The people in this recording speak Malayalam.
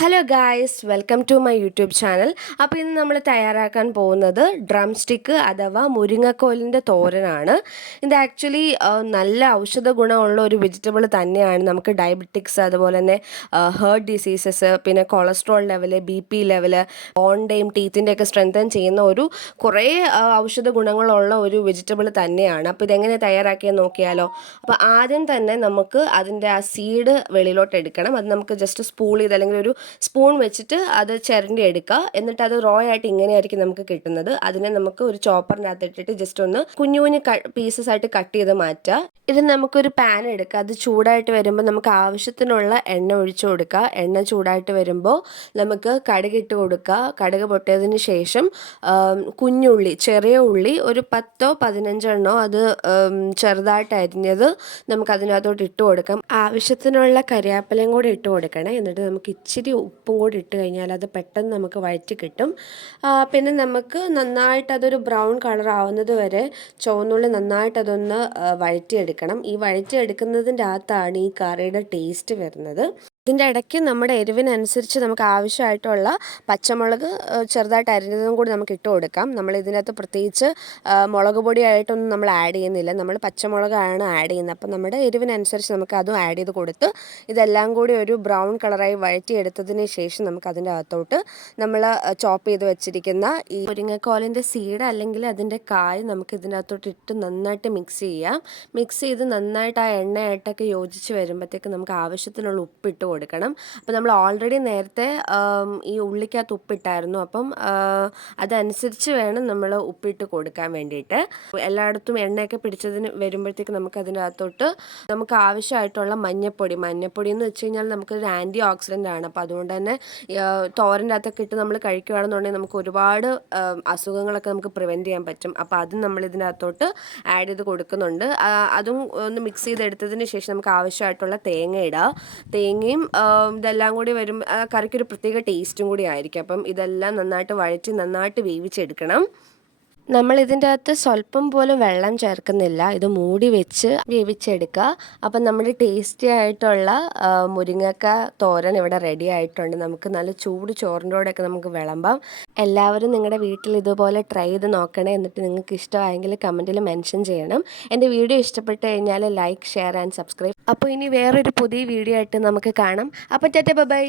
Hello guys welcome to my YouTube channel അപ്പോൾ ഇന്ന് നമ്മൾ തയ്യാറാക്കാൻ പോകുന്നത് ഡ്രം സ്റ്റിക്ക് അഥവാ മുരിങ്ങക്കോലിന്റെ തോരനാണ്. ഇത് ആക്ച്വലി നല്ല ഔഷധ ഗുണമുള്ള ഒരു വെജിറ്റബിൾ തന്നെയാണ്. നമുക്ക് ഡയബറ്റിക്സ് അതുപോലെ തന്നെ ഹേർട്ട് ഡിസീസസ് പിന്നെ cholesterol level B P level ഓൺഡെയും ടീത്തിന്റെ ഒക്കെ സ്ട്രെങ്തൻ ചെയ്യുന്ന ഒരു കുറേ ഔഷധ ഗുണങ്ങളുള്ള ഒരു വെജിറ്റബിൾ തന്നെയാണ്. അപ്പോൾ ഇതെങ്ങനെ തയ്യാറാക്കിയെന്ന് നോക്കിയാലോ. അപ്പോൾ ആദ്യം തന്നെ നമുക്ക് അതിന്റെ ആ സീഡ് വെളിയിലോട്ട് എടുക്കണം. അത് നമുക്ക് ജസ്റ്റ് സ്പൂൾ ചെയ്ത് അല്ലെങ്കിൽ ഒരു സ്പൂൺ വെച്ചിട്ട് അത് ചിരണ്ടി എടുക്കുക എന്നിട്ട് അത് റോ ആയിട്ട് ഇങ്ങനെയായിരിക്കും നമുക്ക് കിട്ടുന്നത്. അതിനെ നമുക്ക് ഒരു ചോപ്പറിന്റെ അകത്ത് ഇട്ടിട്ട് ജസ്റ്റ് ഒന്ന് കുഞ്ഞു കുഞ്ഞു പീസസ് ആയിട്ട് കട്ട് ചെയ്ത് മാറ്റുക. ഇത് നമുക്കൊരു പാൻ എടുക്കുക അത് ചൂടായിട്ട് വരുമ്പോൾ നമുക്ക് ആവശ്യത്തിനുള്ള എണ്ണ ഒഴിച്ചു കൊടുക്കുക എണ്ണ ചൂടായിട്ട് വരുമ്പോൾ നമുക്ക് കടുക് ഇട്ട് കൊടുക്കുക കടുക് പൊട്ടിയതിന് ശേഷം കുഞ്ഞുള്ളി ചെറിയ ഉള്ളി ഒരു പത്തോ പതിനഞ്ചോ എണ്ണോ അത് ചെറുതായിട്ട് അരിഞ്ഞത് നമുക്ക് അതിനകത്തോട്ട് ഇട്ട് കൊടുക്കാം. ആവശ്യത്തിനുള്ള കരിയാപ്പിലയും കൂടി ഇട്ട് കൊടുക്കണേ. എന്നിട്ട് നമുക്ക് ഇച്ചിരി ഉപ്പും കൂടി ഇട്ട് കഴിഞ്ഞാൽ അത് പെട്ടെന്ന് നമുക്ക് വഴറ്റി കിട്ടും. പിന്നെ നമുക്ക് നന്നായിട്ട് അതൊരു ബ്രൗൺ കളർ ആവുന്നത് വരെ ചുവന്നുള്ളി നന്നായിട്ട് അതൊന്ന് വഴറ്റിയെടുക്കണം. ഈ വഴറ്റിയെടുക്കുന്നതിന്റെ അകത്താണ് ഈ കറിയുടെ ടേസ്റ്റ് വരുന്നത്. ഇതിന്റെ ഇടയ്ക്ക് നമ്മുടെ എരിവിനനുസരിച്ച് നമുക്ക് ആവശ്യമായിട്ടുള്ള പച്ചമുളക് ചെറുതായിട്ട് അരിഞ്ഞതും കൂടി നമുക്ക് ഇട്ട് കൊടുക്കാം. നമ്മൾ ഇതിനകത്ത് പ്രത്യേകിച്ച് മുളക് പൊടിയായിട്ടൊന്നും നമ്മൾ ആഡ് ചെയ്യുന്നില്ല. നമ്മൾ പച്ചമുളകാണ് ആഡ് ചെയ്യുന്നത്. അപ്പം നമ്മുടെ എരിവിനനുസരിച്ച് നമുക്ക് അതും ആഡ് ചെയ്ത് കൊടുത്ത് ഇതെല്ലാം കൂടി ഒരു ബ്രൗൺ കളറായി വഴറ്റിയെടുത്തതിന് ശേഷം നമുക്ക് അതിന്റെ അകത്തോട്ട് നമ്മൾ ചോപ്പ് ചെയ്ത് വെച്ചിരിക്കുന്ന ഈ മുരിങ്ങക്കോലിന്റെ സീഡ് അല്ലെങ്കിൽ അതിന്റെ കായ് നമുക്ക് ഇതിനകത്തോട്ട് ഇട്ട് നന്നായിട്ട് മിക്സ് ചെയ്യാം. മിക്സ് ചെയ്ത് നന്നായിട്ട് ആ എണ്ണയായിട്ടൊക്കെ യോജിച്ച് വരുമ്പോഴത്തേക്ക് നമുക്ക് ആവശ്യത്തിനുള്ള ഉപ്പ് ഇട്ട് കൊടുക്കണം. അപ്പോൾ നമ്മൾ ഓൾറെഡി നേരത്തെ ഈ ഉള്ളിക്കകത്ത് ഉപ്പിട്ടായിരുന്നു. അപ്പം അതനുസരിച്ച് വേണം നമ്മൾ ഉപ്പിട്ട് കൊടുക്കാൻ വേണ്ടിയിട്ട്. എല്ലായിടത്തും എണ്ണയൊക്കെ പിടിച്ചതിന് വരുമ്പോഴത്തേക്ക് നമുക്ക് അതിനകത്തോട്ട് നമുക്ക് ആവശ്യമായിട്ടുള്ള മഞ്ഞപ്പൊടി മഞ്ഞപ്പൊടി എന്ന് വെച്ച് കഴിഞ്ഞാൽ നമുക്കൊരു ആന്റി ഓക്സിഡന്റ് ആണ്. അപ്പോൾ അതുകൊണ്ട് തന്നെ തോരന്റെ അകത്തൊക്കെ ഇട്ട് നമ്മൾ കഴിക്കുകയാണെന്നുണ്ടെങ്കിൽ നമുക്ക് ഒരുപാട് അസുഖങ്ങളൊക്കെ നമുക്ക് പ്രിവെന്റ് ചെയ്യാൻ പറ്റും. അപ്പോൾ അതും നമ്മൾ ഇതിനകത്തോട്ട് ആഡ് ചെയ്ത് കൊടുക്കുന്നുണ്ട്. അതും ഒന്ന് മിക്സ് ചെയ്തെടുത്തതിന് ശേഷം നമുക്ക് ആവശ്യമായിട്ടുള്ള തേങ്ങ ഇടാം. തേങ്ങയും ഇതെല്ലാം കൂടി വരും കറിക്കൊരു പ്രത്യേക ടേസ്റ്റും കൂടി ആയിരിക്കും. അപ്പം ഇതെല്ലാം നന്നായിട്ട് വഴറ്റി നന്നായിട്ട് വേവിച്ചെടുക്കണം. നമ്മൾ ഇതിന്റെ അകത്ത് സ്വല്പം പോലും വെള്ളം ചേർക്കുന്നില്ല. ഇത് മൂടി വെച്ച് വേവിച്ചെടുക്കുക. അപ്പം നമ്മുടെ ടേസ്റ്റി ആയിട്ടുള്ള മുരിങ്ങക്ക തോരൻ ഇവിടെ റെഡി ആയിട്ടുണ്ട്. നമുക്ക് നല്ല ചൂട് ചോറിന്റെ കൂടെയൊക്കെ നമുക്ക് വിളമ്പാം. എല്ലാവരും നിങ്ങളുടെ വീട്ടിൽ ഇതുപോലെ ട്രൈ ചെയ്ത് നോക്കണേ എന്നിട്ട് നിങ്ങൾക്ക് ഇഷ്ടമായെങ്കിൽ കമന്റിൽ മെൻഷൻ ചെയ്യണം. എന്റെ വീഡിയോ ഇഷ്ടപ്പെട്ട് കഴിഞ്ഞാൽ ലൈക്ക് ഷെയർ ആൻഡ് സബ്സ്ക്രൈബ് അപ്പോൾ ഇനി വേറൊരു പുതിയ വീഡിയോ ആയിട്ട് നമുക്ക് കാണാം. അപ്പോൾ ചേട്ടാ ബൈ